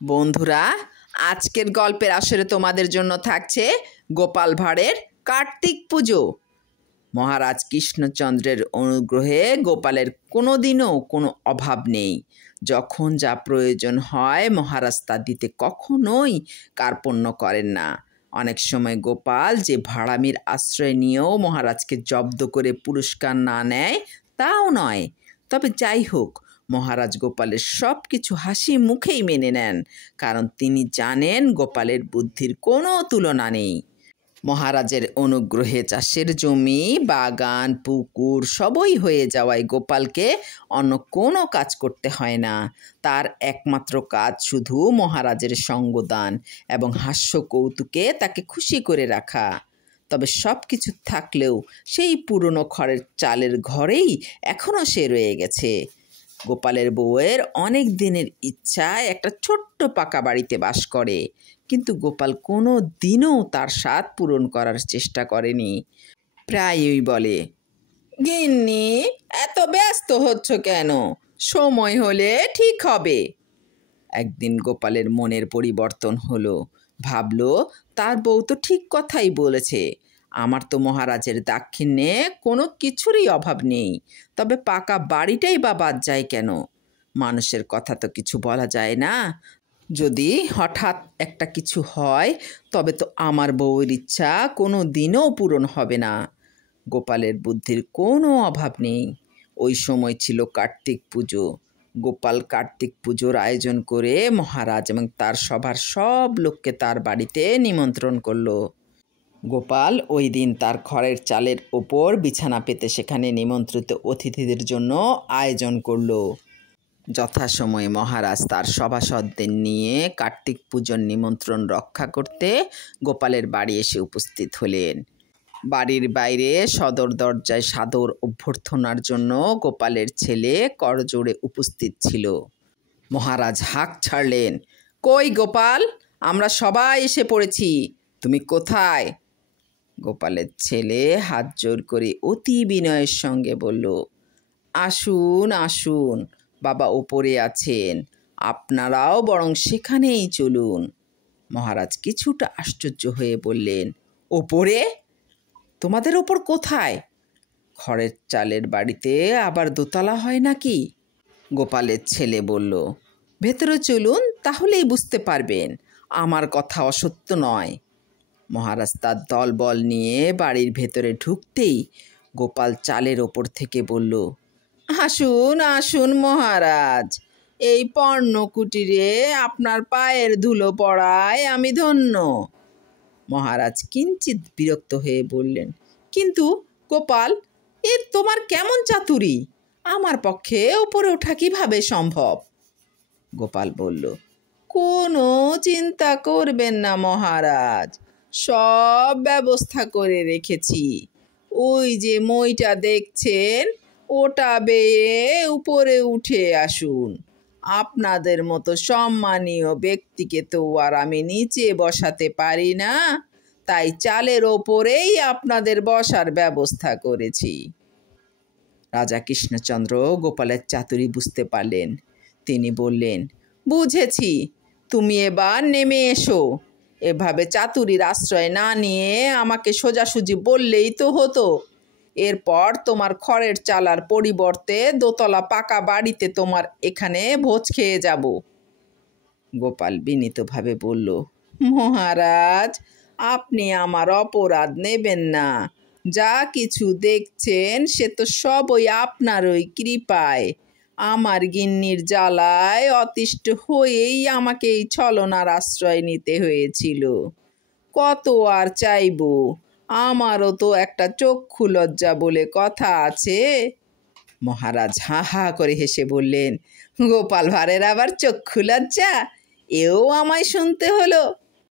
বন্ধুরা, আজকের গল্পের আসরে তোমাদের জন্য থাকছে গোপাল ভাঁড়ের কার্তিক পুজো। মহারাজ কৃষ্ণচন্দ্রের অনুগ্রহে গোপালের কোনোদিনও কোনো অভাব নেই। যখন যা প্রয়োজন হয় মহারাজ তা দিতে কখনোই কার্পণ্য করেন না। অনেক সময় গোপাল যে ভাড়ামির আশ্রয় নিয়েও মহারাজকে জব্দ করে পুরস্কার না নেয় তাও নয়। তবে যাই হোক, মহারাজ গোপালের সব কিছু হাসি মুখেই মেনে নেন, কারণ তিনি জানেন গোপালের বুদ্ধির কোনো তুলনা নেই। মহারাজের অনুগ্রহে চাষের জমি, বাগান, পুকুর সবই হয়ে যাওয়ায় গোপালকে অন্য কোনো কাজ করতে হয় না। তার একমাত্র কাজ শুধু মহারাজের সঙ্গদান এবং হাস্য কৌতুকে তাকে খুশি করে রাখা। তবে সব কিছু থাকলেও সেই পুরনো খড়ের চালের ঘরেই এখনও সে রয়ে গেছে। গোপালের বউয়ের অনেক দিনের ইচ্ছা একটা ছোট্ট পাকা বাড়িতে বাস করে, কিন্তু গোপাল কোনো দিনও তার স্বাদ পূরণ করার চেষ্টা করেনি। প্রায়ই বলে, গিন্নি এত ব্যস্ত হচ্ছ কেন? সময় হলে ঠিক হবে। একদিন গোপালের মনের পরিবর্তন হলো। ভাবলো, তার বউ তো ঠিক কথাই বলেছে। আমার তো মহারাজের দাক্ষিণ্যে কোনো কিছুরই অভাব নেই, তবে পাকা বাড়িটাই বা বাদ যায় কেন? মানুষের কথা তো কিছু বলা যায় না। যদি হঠাৎ একটা কিছু হয় তবে তো আমার বউয়ের ইচ্ছা কোনো দিনও পূরণ হবে না। গোপালের বুদ্ধির কোনো অভাব নেই। ওই সময় ছিল কার্তিক পুজো। গোপাল কার্তিক পুজোর আয়োজন করে মহারাজ এবং তার সভার সব লোককে তার বাড়িতে নিমন্ত্রণ করলো। গোপাল ওই দিন তার খড়ের চালের ওপর বিছানা পেতে সেখানে নিমন্ত্রিত অতিথিদের জন্য আয়োজন করলো। যথাসময়ে মহারাজ তার সভাসদদের নিয়ে কার্তিক পুজোর নিমন্ত্রণ রক্ষা করতে গোপালের বাড়ি এসে উপস্থিত হলেন। বাড়ির বাইরে সদর দরজায় সাদর অভ্যর্থনার জন্য গোপালের ছেলে করজোড়ে উপস্থিত ছিল। মহারাজ হাঁক ছাড়লেন, কই গোপাল, আমরা সবাই এসে পড়েছি, তুমি কোথায়? গোপালের ছেলে হাত জোর করে অতি বিনয়ের সঙ্গে বলল, আসুন আসুন, বাবা ওপরে আছেন, আপনারাও বরং সেখানেই চলুন। মহারাজ কিছুটা আশ্চর্য হয়ে বললেন, ওপরে? তোমাদের ওপর কোথায়? খড়ের চালের বাড়িতে আবার দোতলা হয় নাকি? গোপালের ছেলে বলল, ভেতরে চলুন, তাহলেই বুঝতে পারবেন আমার কথা অসত্য নয়। মহারাজ তার দলবল নিয়ে বাড়ির ভেতরে ঢুকতেই গোপাল চালের ওপর থেকে বলল, আসুন আসুন মহারাজ, এই পর্ণকুটিরে আপনার পায়ের ধুলো পড়ায় আমি ধন্য। মহারাজ কিঞ্চিৎ বিরক্ত হয়ে বললেন, কিন্তু গোপাল, তোমার কেমন চাতুরি? আমার পক্ষে উপরে ওঠা কিভাবে সম্ভব? গোপাল বলল, কোনো চিন্তা করবেন না মহারাজ, সব ব্যবস্থা করে রেখেছি। ওই যে মইটা দেখছেন, ওটা বেয়ে উপরে উঠে আসুন। আপনাদের মতো সম্মানীয় ব্যক্তিকে তো আর আমি নিচে বসাতে পারি না, তাই চালের ওপরেই আপনাদের বসার ব্যবস্থা করেছি। রাজা কৃষ্ণচন্দ্র গোপালের চাতুরি বুঝতে পারলেন। তিনি বললেন, বুঝেছি, তুমি এবার নেমে এসো। এভাবে চাতুরির আশ্রয় না নিয়ে আমাকে সোজাসুজি বললেই তো হতো। এরপর তোমার খড়ের চালার পরিবর্তে দোতলা পাকা বাড়িতে তোমার এখানে ভোজ খেয়ে যাব। গোপাল বিনীতভাবে বলল, মহারাজ, আপনি আমার অপরাধ নেবেন না। যা কিছু দেখছেন সে তো সবই আপনারই কৃপায়। আমার গিন্নির জ্বালায় অতিষ্ঠ হয়েই আমাকে এই ছলনার আশ্রয় নিতে হয়েছিল। কত আর চাইব? আমারও তো একটা চক্ষু লজ্জা বলে কথা আছে। মহারাজ হা হা করে হেসে বললেন, গোপাল ভাঁড়ের আবার চক্ষু লজ্জা? এও আমায় শুনতে হলো।